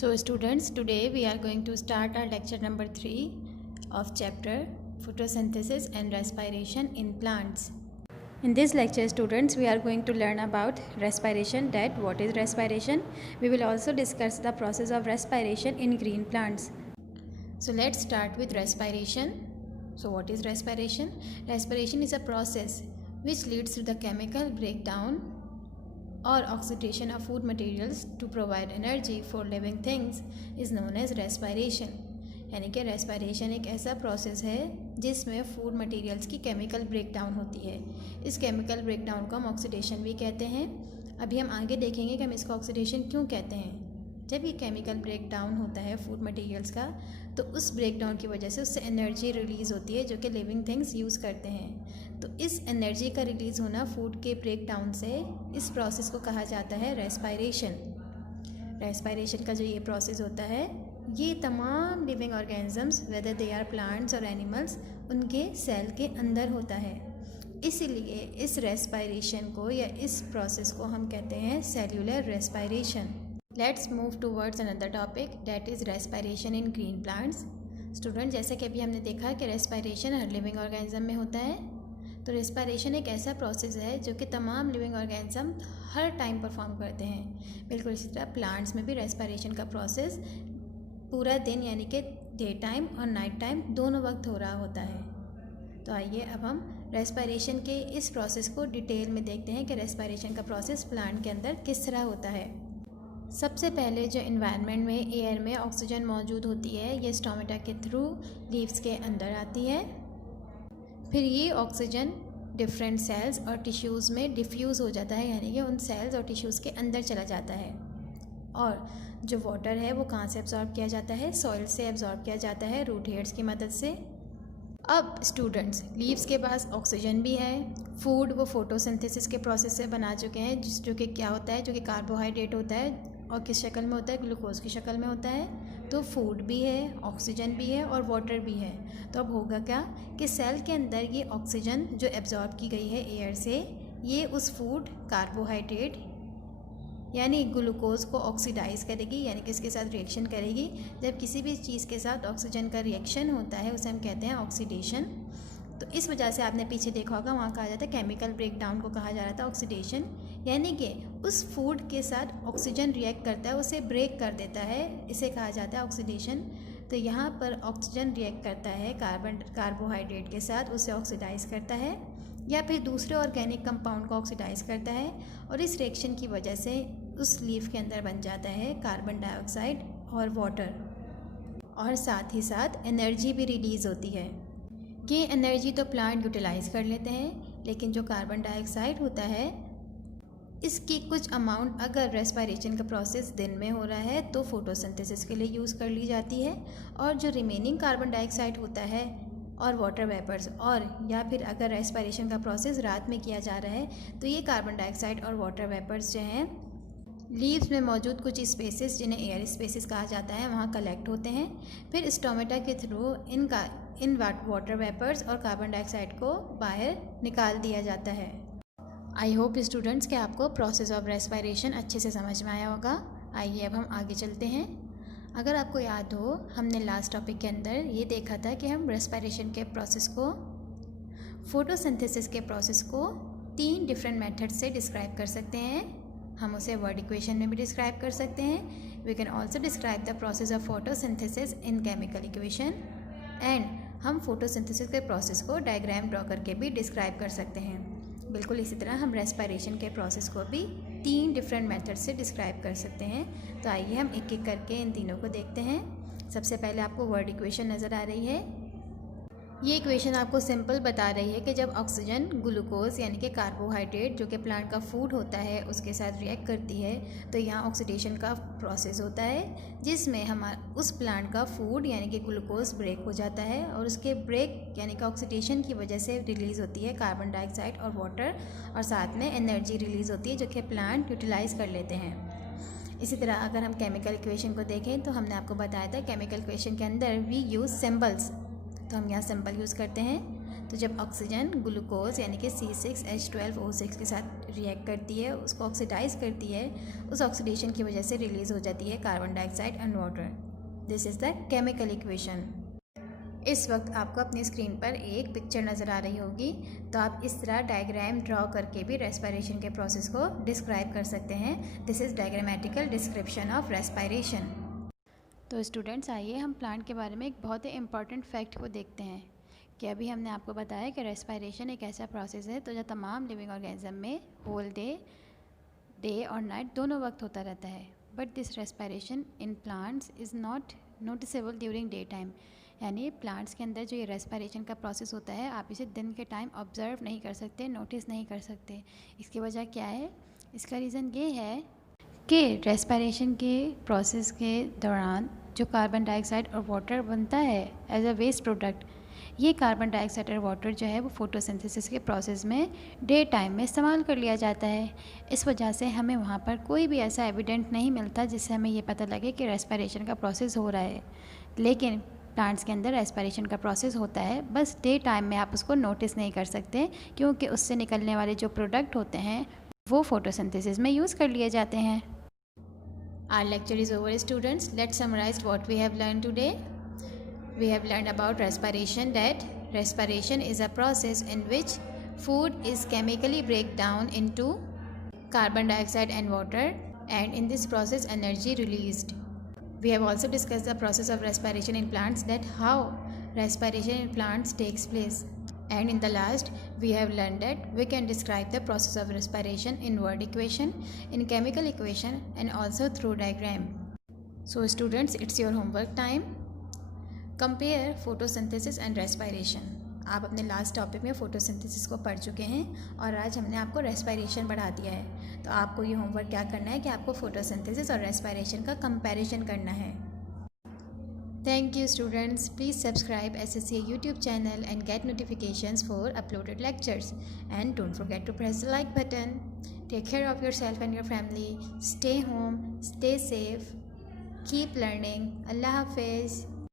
So students, today we are going to start our lecture number 3 of chapter photosynthesis and respiration in plants. In this lecture students, we are going to learn about respiration, that what is respiration. We will also discuss the process of respiration in green plants. So let's start with respiration. So what is respiration? Respiration is a process which leads to the chemical breakdown or oxidation of food materials to provide energy for living things is known as respiration. यानी कि respiration एक ऐसा process है जिसमें food materials की chemical breakdown होती है। इस केमिकल ब्रेकडाउन को हम ऑक्सीडेशन भी कहते हैं। अभी हम आगे देखेंगे कि हम इसको ऑक्सीडेशन क्यों कहते हैं। जब ये केमिकल ब्रेकडाउन होता है फूड मटेरियल्स का, तो उस ब्रेकडाउन की वजह से उससे एनर्जी रिलीज़ होती है जो कि लिविंग थिंग्स यूज़ करते हैं। तो इस एनर्जी का रिलीज़ होना फूड के ब्रेकडाउन से, इस प्रोसेस को कहा जाता है रेस्पिरेशन। रेस्पिरेशन का जो ये प्रोसेस होता है, ये तमाम living organisms whether they are plants और एनिमल्स, उनके सेल के अंदर होता है। इसीलिए इस रेस्पिरेशन को या इस प्रोसेस को हम कहते हैं cellular respiration. Let's move towards another topic, that is respiration in green plants. Student, जैसे कि अभी हमने देखा कि रेस्पिरेशन हर लिविंग ऑर्गेनिज्म में होता है, तो रेस्पिरेशन एक ऐसा प्रोसेस है जो कि तमाम लिविंग ऑर्गेनिज्म हर टाइम परफॉर्म करते हैं। बिल्कुल इसी तरह प्लांट्स में भी रेस्पिरेशन का प्रोसेस पूरा दिन यानी कि डे टाइम और नाइट टाइम दोनों वक्त हो रहा होता है। तो आइए अब हम रेस्पिरेशन के इस प्रोसेस को डिटेल में देखते हैं कि रेस्पिरेशन का प्रोसेस प्लांट के अंदर किस तरह होता है। सबसे पहले जो इन्वायरमेंट में एयर में ऑक्सीजन मौजूद होती है, ये स्टोमेटा के थ्रू लीव्स के अंदर आती है। फिर ये ऑक्सीजन डिफरेंट सेल्स और टिश्यूज़ में डिफ्यूज़ हो जाता है, यानी कि उन सेल्स और टिश्यूज़ के अंदर चला जाता है। और जो वाटर है वो कहाँ से एब्जॉर्ब किया जाता है? सॉइल से एब्जॉर्ब किया जाता है रूट हेयर्स की मदद से। अब स्टूडेंट्स, लीव्स के पास ऑक्सीजन भी है, फूड वो फोटोसिंथेसिस के प्रोसेस से बना चुके हैं, जो कि क्या होता है, जो कि कार्बोहाइड्रेट होता है और किस शक्ल में होता है? ग्लूकोज की शक्ल में होता है। तो फूड भी है, ऑक्सीजन भी है और वाटर भी है। तो अब होगा क्या कि सेल के अंदर ये ऑक्सीजन जो एब्जॉर्ब की गई है एयर से, ये उस फूड कार्बोहाइड्रेट यानी ग्लूकोज को ऑक्सीडाइज करेगी, यानी कि इसके साथ रिएक्शन करेगी। जब किसी भी चीज़ के साथ ऑक्सीजन का रिएक्शन होता है उसे हम कहते हैं ऑक्सीडेशन। तो इस वजह से आपने पीछे देखा होगा, वहाँ कहा जाता है केमिकल ब्रेकडाउन को कहा जा रहा था ऑक्सीडेशन, यानी कि उस फूड के साथ ऑक्सीजन रिएक्ट करता है, उसे ब्रेक कर देता है, इसे कहा जाता है ऑक्सीडेशन। तो यहाँ पर ऑक्सीजन रिएक्ट करता है कार्बोहाइड्रेट के साथ, उसे ऑक्सीडाइज करता है या फिर दूसरे ऑर्गेनिक कंपाउंड को ऑक्सीडाइज करता है, और इस रिएक्शन की वजह से उस लीफ के अंदर बन जाता है कार्बन डाइऑक्साइड और वाटर, और साथ ही साथ एनर्जी भी रिलीज़ होती है। ये एनर्जी तो प्लांट यूटिलाइज कर लेते हैं, लेकिन जो कार्बन डाइऑक्साइड होता है इसकी कुछ अमाउंट अगर रेस्पिरेशन का प्रोसेस दिन में हो रहा है तो फोटोसिंथेसिस के लिए यूज़ कर ली जाती है, और जो रिमेनिंग कार्बन डाइऑक्साइड होता है और वाटर वेपर्स, और या फिर अगर रेस्पिरेशन का प्रोसेस रात में किया जा रहा है तो ये कार्बन डाइऑक्साइड और वाटर वेपर्स जो हैं लीव्स में मौजूद कुछ स्पेसेस, जिन्हें एयर स्पेसेस कहा जाता है, वहाँ कलेक्ट होते हैं। फिर स्टोमेटा के थ्रू इन वाटर वेपर्स और कार्बन डाइऑक्साइड को बाहर निकाल दिया जाता है। आई होप स्टूडेंट्स कि आपको प्रोसेस ऑफ रेस्पिरेशन अच्छे से समझ में आया होगा। आइए अब हम आगे चलते हैं। अगर आपको याद हो, हमने लास्ट टॉपिक के अंदर ये देखा था कि हम रेस्पिरेशन के प्रोसेस को, फोटोसिंथेसिस के प्रोसेस को 3 डिफरेंट मेथड से डिस्क्राइब कर सकते हैं। हम उसे वर्ड इक्वेशन में भी डिस्क्राइब कर सकते हैं। We can also describe the process of photosynthesis in chemical equation, and हम फोटोसिंथेसिस के प्रोसेस को डायग्राम ड्रॉ करके भी डिस्क्राइब कर सकते हैं। बिल्कुल इसी तरह हम रेस्पिरेशन के प्रोसेस को भी 3 डिफरेंट मेथड से डिस्क्राइब कर सकते हैं। तो आइए हम एक एक करके इन तीनों को देखते हैं। सबसे पहले आपको वर्ड इक्वेशन नज़र आ रही है। ये इक्वेशन आपको सिंपल बता रही है कि जब ऑक्सीजन ग्लूकोज यानी कि कार्बोहाइड्रेट जो कि प्लांट का फूड होता है उसके साथ रिएक्ट करती है, तो यहाँ ऑक्सीडेशन का प्रोसेस होता है जिसमें उस प्लांट का फूड यानी कि ग्लूकोज ब्रेक हो जाता है, और उसके ब्रेक यानी कि ऑक्सीडेशन की वजह से रिलीज़ होती है कार्बन डाइऑक्साइड और वाटर, और साथ में एनर्जी रिलीज़ होती है जो कि प्लांट यूटिलाइज़ कर लेते हैं। इसी तरह अगर हम केमिकल इक्वेशन को देखें तो हमने आपको बताया था केमिकल इक्वेशन के अंदर वी यूज़ सिंबल्स, तो हम यहाँ सिंबल यूज़ करते हैं। तो जब ऑक्सीजन ग्लूकोज यानी कि C6H12O6 के साथ रिएक्ट करती है, उसको ऑक्सीडाइज करती है, उस ऑक्सीडेशन की वजह से रिलीज़ हो जाती है carbon dioxide and water. This is the chemical equation. इस वक्त आपको अपनी स्क्रीन पर एक पिक्चर नज़र आ रही होगी, तो आप इस तरह डायग्राम ड्रॉ करके भी रेस्पिरेशन के प्रोसेस को डिस्क्राइब कर सकते हैं। This is diagrammatical description of respiration. तो स्टूडेंट्स, आइए हम प्लांट के बारे में एक बहुत ही इंपॉर्टेंट फैक्ट को देखते हैं कि अभी हमने आपको बताया कि रेस्पिरेशन एक ऐसा प्रोसेस है तो जो तमाम लिविंग ऑर्गेनिज्म में होल डे और नाइट दोनों वक्त होता रहता है। But this respiration in plants is not noticeable during day time, यानी प्लांट्स के अंदर जो ये रेस्पिरेशन का प्रोसेस होता है आप इसे दिन के टाइम ऑब्जर्व नहीं कर सकते, नोटिस नहीं कर सकते। इसकी वजह क्या है? इसका रीज़न ये है कि रेस्पिरेशन के प्रोसेस के दौरान जो कार्बन डाइऑक्साइड और वाटर बनता है एज अ वेस्ट प्रोडक्ट, ये कार्बन डाइऑक्साइड और वाटर जो है वो फोटोसिंथेसिस के प्रोसेस में डे टाइम में इस्तेमाल कर लिया जाता है। इस वजह से हमें वहाँ पर कोई भी ऐसा एविडेंट नहीं मिलता जिससे हमें ये पता लगे कि रेस्पिरेशन का प्रोसेस हो रहा है। लेकिन प्लांट्स के अंदर रेस्पिरेशन का प्रोसेस होता है, बस डे टाइम में आप उसको नोटिस नहीं कर सकते क्योंकि उससे निकलने वाले जो प्रोडक्ट होते हैं वो फोटोसिंथेसिस में यूज़ कर लिए जाते हैं। Our lecture is over, students. Let's summarize what we have learned today. We have learned about respiration, that respiration is a process in which food is chemically break down into carbon dioxide and water, and in this process energy released. We have also discussed the process of respiration in plants, that how respiration in plants takes place. And in the last, we have learned that we can describe the process of respiration in word equation, in chemical equation, and also through diagram. So students, it's your homework time. Compare photosynthesis and respiration. आप अपने last topic में photosynthesis को पढ़ चुके हैं और आज हमने आपको रेस्पिरेशन पढ़ा दिया है। तो आपको ये होमवर्क क्या करना है कि आपको फोटोसिंथेसिस और रेस्पिरेशन का कंपैरिजन करना है। Thank you students. Please subscribe SSCA YouTube channel and get notifications for uploaded lectures. And don't forget to press the like button. Take care of yourself and your family. Stay home, stay safe, keep learning. Allah Hafiz.